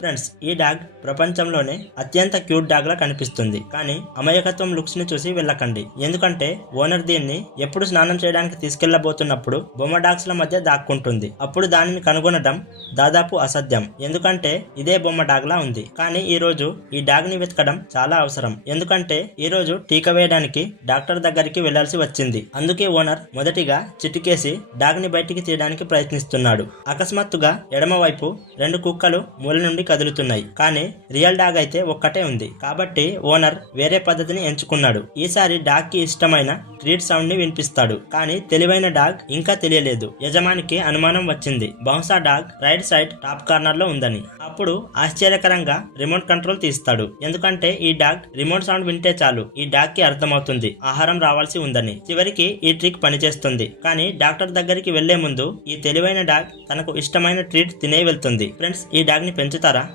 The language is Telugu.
ఫ్రెండ్స్ ఈ డాగ్ ప్రపంచంలోనే అత్యంత క్యూట్ డాగ్ లా కనిపిస్తుంది. కానీ అమాయకత్వం లుక్స్ని చూసి వెళ్ళకండి. ఎందుకంటే ఓనర్ దీన్ని ఎప్పుడు స్నానం చేయడానికి తీసుకెళ్ళబోతున్నప్పుడు బొమ్మ డాగ్స్ ల మధ్య దాక్కుంటుంది. అప్పుడు దానిని కనుగొనడం దాదాపు అసాధ్యం. ఎందుకంటే ఇదే బొమ్మ డాగ్ లా ఉంది. కానీ ఈ రోజు ఈ డాగ్ని వెతకడం చాలా అవసరం. ఎందుకంటే ఈ రోజు టీకా వేయడానికి డాక్టర్ దగ్గరికి వెళ్ళాల్సి వచ్చింది. అందుకే ఓనర్ మొదటిగా చిటికేసి డాగ్ని బయటికి తీయడానికి ప్రయత్నిస్తున్నాడు. అకస్మాత్తుగా ఎడమ వైపు రెండు కుక్కలు మూల నుండి కదులుతున్నాయి. కానీ రియల్ డాగ్ అయితే ఒక్కటే ఉంది. కాబట్టి ఓనర్ వేరే పద్ధతిని ఎంచుకున్నాడు. ఈసారి డాగ్కి ఇష్టమైన రీడ్ సౌండ్ని వినిపిస్తాడు. కానీ తెలివైన డాగ్ ఇంకా తెలియలేదు. యజమానికి అనుమానం వచ్చింది. బహుశా డాగ్ రైట్ సైడ్ టాప్ కార్నర్లో ఉందని. అప్పుడు ఆశ్చర్యకరంగా రిమోట్ కంట్రోల్ తీస్తాడు. ఎందుకంటే ఈ డాగ్ రిమోట్ సౌండ్ వింటే చాలు. ఈ డాగ్కి అర్థమవుతుంది. ఆహారం రావాల్సి ఉందని. చివరికి ఈ ట్రిక్ పనిచేస్తుంది. కానీ డాక్టర్ దగ్గరికి వెళ్ళే ముందు ఈ తెలివైన డాగ్ తనకు ఇష్టమైన ట్రీట్ తినే వెళ్తుంది. ఫ్రెండ్స్ ఈ డాగ్ని పెంచుతారా?